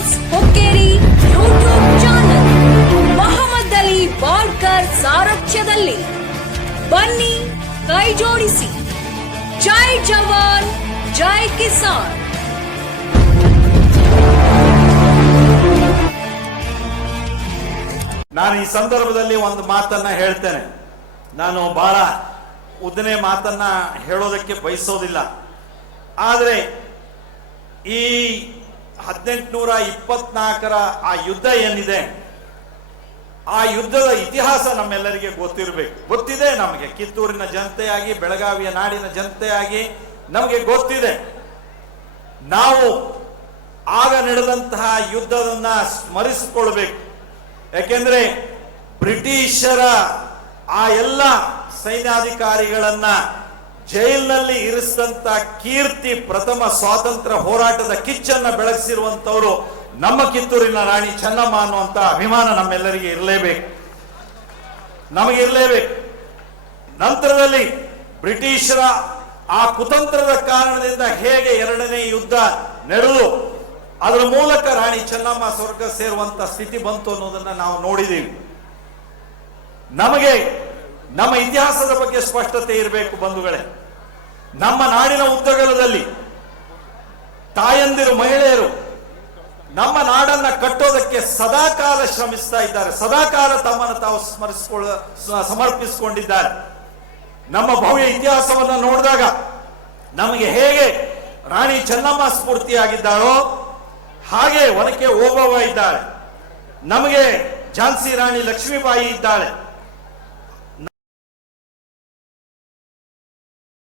News Hukkeri YouTube channel Mohammad Ali Balkar ಸಾರಥ್ಯದಲ್ಲಿ. ಬನ್ನಿ ಕೈ ಜೋಡಿಸಿ. ಜೈ ಜವಾನ್, ಜೈ ಕಿಸಾನ್. ನಾನು ಈ ಸಂದರ್ಭದಲ್ಲಿ ಒಂದು ಮಾತನ್ನ ಹೇಳ್ತೇನೆ. ನಾನು ಬಹಳ ಉದ್ದನೆ ಮಾತನ್ನ ಹೇಳೋದಕ್ಕೆ ಬಯಸೋದಿಲ್ಲ. ಆದರೆ ಈ ಹದಿನೆಂಟುನೂರ ಇಪ್ಪತ್ನಾಲ್ಕರ ಆ ಯುದ್ಧ ಏನಿದೆ, ಆ ಯುದ್ಧದ ಇತಿಹಾಸ ನಮ್ಮೆಲ್ಲರಿಗೆ ಗೊತ್ತಿರಬೇಕು. ಗೊತ್ತಿದೆ ನಮಗೆ. ಕಿತ್ತೂರಿನ ಜನತೆಯಾಗಿ, ಬೆಳಗಾವಿಯ ನಾಡಿನ ಜನತೆಯಾಗಿ ನಮಗೆ ಗೊತ್ತಿದೆ. ನಾವು ಆಗ ನಡೆದಂತಹ ಯುದ್ಧದನ್ನ ಸ್ಮರಿಸಿಕೊಳ್ಬೇಕು. ಯಾಕೆಂದ್ರೆ ಬ್ರಿಟಿಷರ ಆ ಎಲ್ಲ ಸೈನ್ಯಾಧಿಕಾರಿಗಳನ್ನ ಜೈಲಿನಲ್ಲಿ ಇರಿಸಿದಂತ ಕೀರ್ತಿ ಪ್ರಥಮ ಸ್ವಾತಂತ್ರ್ಯ ಹೋರಾಟದ ಕಿಚ್ಚನ್ನ ಬೆಳಗಿಸಿರುವಂತವರು ನಮ್ಮ ಕಿತ್ತೂರಿನ ರಾಣಿ ಚೆನ್ನಮ್ಮ ಅನ್ನುವಂತ ಅಭಿಮಾನ ನಮ್ಮೆಲ್ಲರಿಗೆ ಇರಲೇಬೇಕು. ನಮಗೆ ಇರಲೇಬೇಕು. ನಂತರದಲ್ಲಿ ಬ್ರಿಟಿಷರ ಆ ಕುತಂತ್ರದ ಕಾರಣದಿಂದ ಹೇಗೆ ಎರಡನೇ ಯುದ್ಧ ನೆರಳು, ಅದರ ಮೂಲಕ ರಾಣಿ ಚೆನ್ನಮ್ಮ ಸ್ವರ್ಗ ಸೇರುವಂತ ಸ್ಥಿತಿ ಬಂತು ಅನ್ನೋದನ್ನ ನಾವು ನೋಡಿದೀವಿ. ನಮಗೆ ನಮ್ಮ ಇತಿಹಾಸದ ಬಗ್ಗೆ ಸ್ಪಷ್ಟತೆ ಇರಬೇಕು ಬಂಧುಗಳೇ. ನಮ್ಮ ನಾಡಿನ ಉದ್ದಗಲದಲ್ಲಿ ತಾಯಂದಿರು, ಮಹಿಳೆಯರು ನಮ್ಮ ನಾಡನ್ನ ಕಟ್ಟೋದಕ್ಕೆ ಸದಾಕಾಲ ಶ್ರಮಿಸ್ತಾ ಇದ್ದಾರೆ. ಸದಾಕಾಲ ತಮ್ಮನ್ನು ತಾವು ಸ್ಮರಿಸಿಕೊಳ್ಳ ಸಮರ್ಪಿಸಿಕೊಂಡಿದ್ದಾರೆ. ನಮ್ಮ ಭವ್ಯ ಇತಿಹಾಸವನ್ನು ನೋಡಿದಾಗ ನಮಗೆ ಹೇಗೆ ರಾಣಿ ಚೆನ್ನಮ್ಮ ಸ್ಫೂರ್ತಿಯಾಗಿದ್ದಾಳೋ, ಹಾಗೆ ಒನಕೆ ಓಬವ್ವ ಇದ್ದಾಳೆ ನಮಗೆ ಝಾನ್ಸಿ ರಾಣಿ ಲಕ್ಷ್ಮೀಬಾಯಿ ಇದ್ದಾಳೆ.